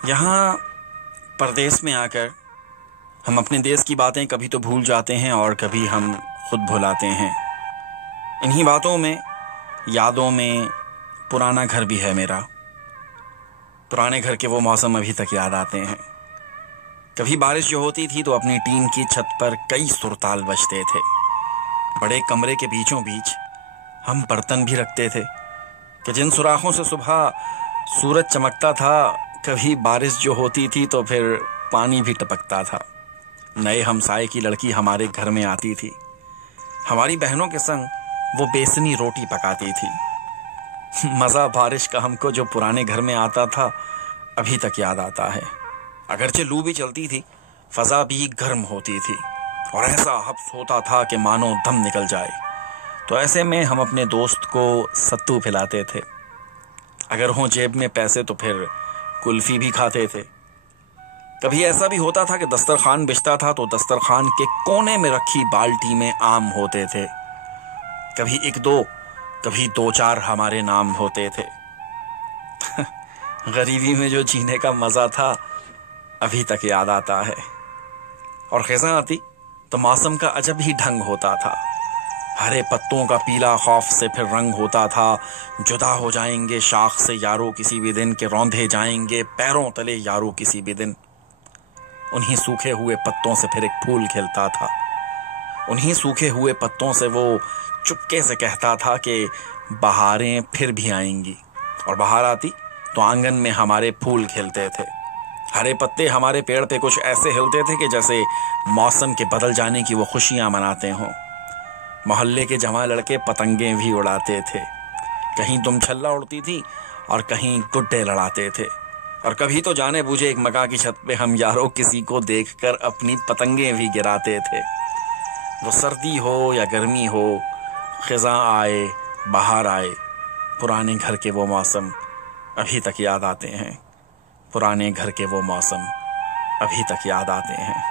यहाँ परदेश में आकर हम अपने देश की बातें कभी तो भूल जाते हैं और कभी हम खुद भुलाते हैं। इन्हीं बातों में, यादों में पुराना घर भी है मेरा। पुराने घर के वो मौसम अभी तक याद आते हैं। कभी बारिश जो होती थी तो अपनी टीन की छत पर कई सुरताल बजते थे। बड़े कमरे के बीचों बीच हम बर्तन भी रखते थे कि जिन सुराखों से सुबह सूरज चमकता था। कभी बारिश जो होती थी तो फिर पानी भी टपकता था। नए हमसाए की लड़की हमारे घर में आती थी। हमारी बहनों के संग वो बेसनी रोटी पकाती थी। मज़ा बारिश का हमको जो पुराने घर में आता था अभी तक याद आता है। अगरचे लू भी चलती थी, फजा भी गर्म होती थी और ऐसा हब्स होता था कि मानो दम निकल जाए। तो ऐसे में हम अपने दोस्त को सत्तू पिलाते थे। अगर हों जेब में पैसे तो फिर कुल्फी भी खाते थे। कभी ऐसा भी होता था कि दस्तरखान बिछता था तो दस्तरखान के कोने में रखी बाल्टी में आम होते थे। कभी एक दो, कभी दो चार हमारे नाम होते थे। गरीबी में जो जीने का मजा था अभी तक याद आता है। और खिज़ां आती तो मौसम का अजब ही ढंग होता था। हरे पत्तों का पीला खौफ से फिर रंग होता था। जुदा हो जाएंगे शाख से यारों किसी भी दिन, के रौंधे जाएंगे पैरों तले यारों किसी भी दिन। उन्हीं सूखे हुए पत्तों से फिर एक फूल खिलता था। उन्हीं सूखे हुए पत्तों से वो चुपके से कहता था कि बहारें फिर भी आएंगी। और बहार आती तो आंगन में हमारे फूल खिलते थे। हरे पत्ते हमारे पेड़ पे कुछ ऐसे हिलते थे कि जैसे मौसम के बदल जाने की वो खुशियां मनाते हों। मोहल्ले के जवां लड़के पतंगे भी उड़ाते थे। कहीं दुमछल्ला उड़ती थी और कहीं गुड्डे लड़ाते थे। और कभी तो जाने बूझे एक मकान की छत पे हम यारों किसी को देखकर अपनी पतंगे भी गिराते थे। वो सर्दी हो या गर्मी हो, खिज़ां आए, बाहर आए, पुराने घर के वो मौसम अभी तक याद आते हैं। पुराने घर के वो मौसम अभी तक याद आते हैं।